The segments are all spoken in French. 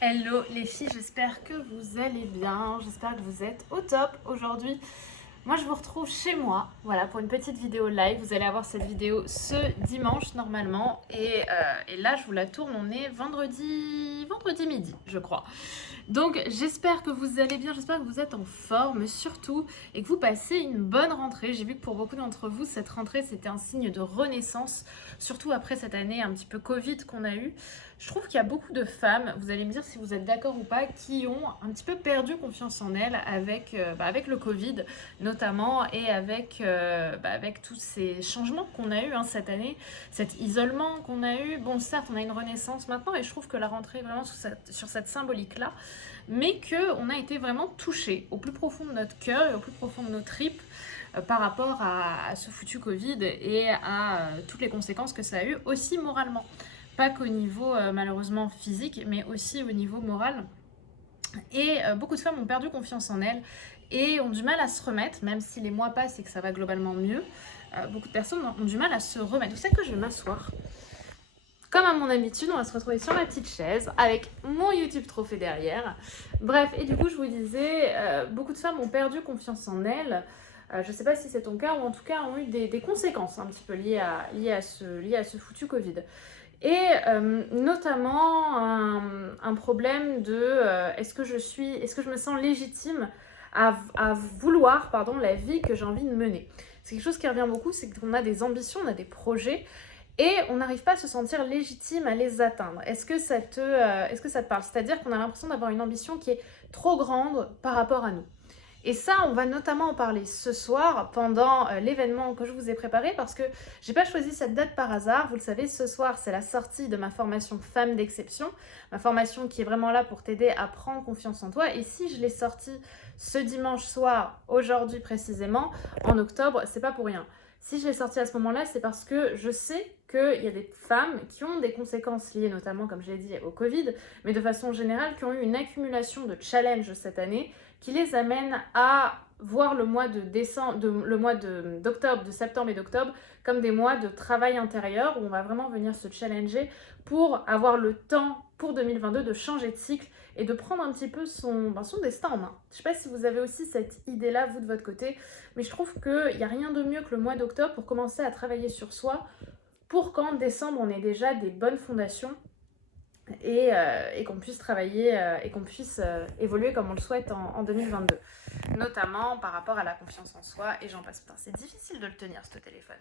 Hello les filles, j'espère que vous allez bien, j'espère que vous êtes au top aujourd'hui. Moi je vous retrouve chez moi, voilà, pour une petite vidéo live. Vous allez avoir cette vidéo ce dimanche normalement et là je vous la tourne, on est vendredi midi je crois. Donc j'espère que vous allez bien, j'espère que vous êtes en forme surtout et que vous passez une bonne rentrée. J'ai vu que pour beaucoup d'entre vous, cette rentrée c'était un signe de renaissance, surtout après cette année un petit peu Covid qu'on a eue. Je trouve qu'il y a beaucoup de femmes, vous allez me dire si vous êtes d'accord ou pas, qui ont un petit peu perdu confiance en elles avec le Covid notamment et avec tous ces changements qu'on a eu cette année, cet isolement qu'on a eu. Bon certes on a une renaissance maintenant et je trouve que la rentrée est vraiment sur cette symbolique-là, mais qu'on a été vraiment touché au plus profond de notre cœur et au plus profond de nos tripes par rapport à ce foutu Covid et à toutes les conséquences que ça a eu, aussi moralement. Pas qu'au niveau malheureusement physique, mais aussi au niveau moral. Et beaucoup de femmes ont perdu confiance en elles et ont du mal à se remettre, même si les mois passent et que ça va globalement mieux. Beaucoup de personnes ont du mal à se remettre. Vous savez que je vais m'asseoir. Comme à mon habitude, on va se retrouver sur ma petite chaise avec mon YouTube trophée derrière. Bref, et du coup, je vous disais, beaucoup de femmes ont perdu confiance en elles. Je ne sais pas si c'est ton cas, ou en tout cas ont eu des conséquences un petit peu liées à ce foutu Covid. Et notamment un problème de est-ce que je me sens légitime à vouloir la vie que j'ai envie de mener. C'est quelque chose qui revient beaucoup, c'est qu'on a des ambitions, on a des projets, et on n'arrive pas à se sentir légitime à les atteindre. Est-ce que ça te parle? C'est-à-dire qu'on a l'impression d'avoir une ambition qui est trop grande par rapport à nous. Et ça, on va notamment en parler ce soir pendant l'événement que je vous ai préparé parce que j'ai pas choisi cette date par hasard. Vous le savez, ce soir, c'est la sortie de ma formation Femme d'Exception, ma formation qui est vraiment là pour t'aider à prendre confiance en toi. Et si je l'ai sortie ce dimanche soir, aujourd'hui précisément, en octobre, c'est pas pour rien. Si je l'ai sortie à ce moment-là, c'est parce que je sais qu'il y a des femmes qui ont des conséquences liées notamment, comme je l'ai dit, au Covid, mais de façon générale, qui ont eu une accumulation de challenges cette année qui les amène à voir le mois d'octobre, de septembre et d'octobre comme des mois de travail intérieur où on va vraiment venir se challenger pour avoir le temps pour 2022 de changer de cycle et de prendre un petit peu son destin en main. Je ne sais pas si vous avez aussi cette idée-là, vous de votre côté, mais je trouve qu'il n'y a rien de mieux que le mois d'octobre pour commencer à travailler sur soi pour qu'en décembre on ait déjà des bonnes fondations et qu'on puisse travailler et qu'on puisse évoluer comme on le souhaite en 2022. Notamment par rapport à la confiance en soi et j'en passe. Putain, c'est difficile de le tenir ce téléphone.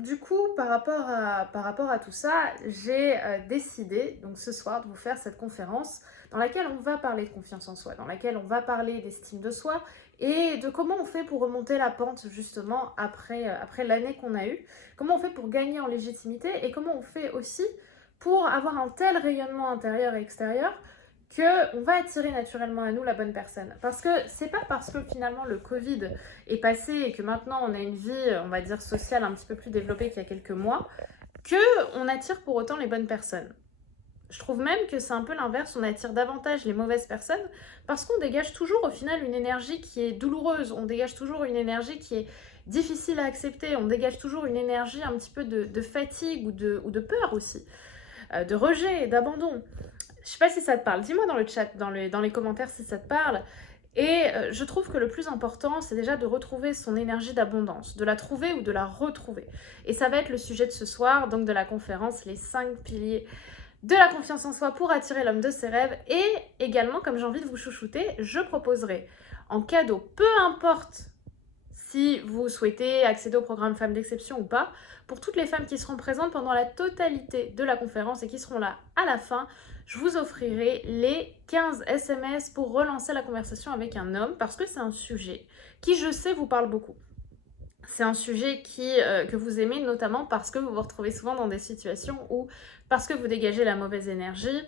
Du coup, par rapport à tout ça, j'ai décidé donc ce soir de vous faire cette conférence dans laquelle on va parler de confiance en soi, dans laquelle on va parler d'estime de soi et de comment on fait pour remonter la pente justement après l'année qu'on a eue, comment on fait pour gagner en légitimité et comment on fait aussi pour avoir un tel rayonnement intérieur et extérieur qu'on va attirer naturellement à nous la bonne personne. Parce que c'est pas parce que finalement le Covid est passé et que maintenant on a une vie, on va dire, sociale un petit peu plus développée qu'il y a quelques mois, qu'on attire pour autant les bonnes personnes. Je trouve même que c'est un peu l'inverse, on attire davantage les mauvaises personnes parce qu'on dégage toujours au final une énergie qui est douloureuse, on dégage toujours une énergie qui est difficile à accepter, on dégage toujours une énergie un petit peu de fatigue ou de peur aussi, de rejet, d'abandon. Je sais pas si ça te parle, dis-moi dans le chat, dans les commentaires si ça te parle. Et je trouve que le plus important, c'est déjà de retrouver son énergie d'abondance, de la trouver ou de la retrouver. Et ça va être le sujet de ce soir, donc de la conférence, les 5 piliers de la confiance en soi pour attirer l'homme de ses rêves. Et également, comme j'ai envie de vous chouchouter, je proposerai en cadeau, peu importe si vous souhaitez accéder au programme Femmes d'Exception ou pas, pour toutes les femmes qui seront présentes pendant la totalité de la conférence et qui seront là à la fin, je vous offrirai les 15 SMS pour relancer la conversation avec un homme parce que c'est un sujet qui, je sais, vous parle beaucoup. C'est un sujet que vous aimez notamment parce que vous vous retrouvez souvent dans des situations où, parce que vous dégagez la mauvaise énergie,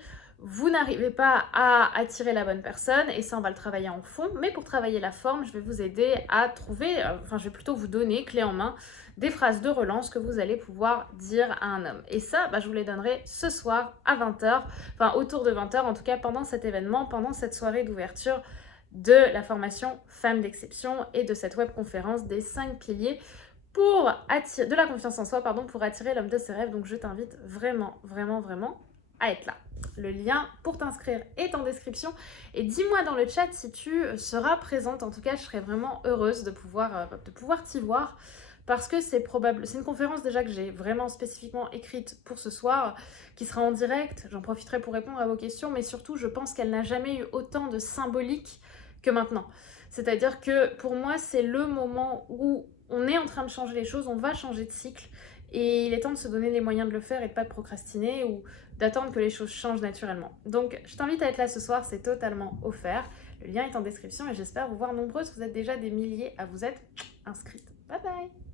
vous n'arrivez pas à attirer la bonne personne et ça on va le travailler en fond, mais pour travailler la forme je vais vous aider à trouver, je vais plutôt vous donner clé en main des phrases de relance que vous allez pouvoir dire à un homme et ça je vous les donnerai ce soir à 20h, enfin autour de 20h en tout cas pendant cet événement, pendant cette soirée d'ouverture de la formation Femmes d'Exception et de cette webconférence des 5 piliers de la confiance en soi pour attirer l'homme de ses rêves. Donc je t'invite vraiment, vraiment, vraiment à être là. Le lien pour t'inscrire est en description et dis-moi dans le chat si tu seras présente. En tout cas, je serais vraiment heureuse de pouvoir t'y voir parce que c'est une conférence déjà que j'ai vraiment spécifiquement écrite pour ce soir, qui sera en direct. J'en profiterai pour répondre à vos questions, mais surtout, je pense qu'elle n'a jamais eu autant de symbolique que maintenant. C'est-à-dire que pour moi, c'est le moment où on est en train de changer les choses, on va changer de cycle, et il est temps de se donner les moyens de le faire et de pas de procrastiner ou d'attendre que les choses changent naturellement. Donc, je t'invite à être là ce soir, c'est totalement offert. Le lien est en description et j'espère vous voir nombreuses. Vous êtes déjà des milliers à vous être inscrites. Bye bye!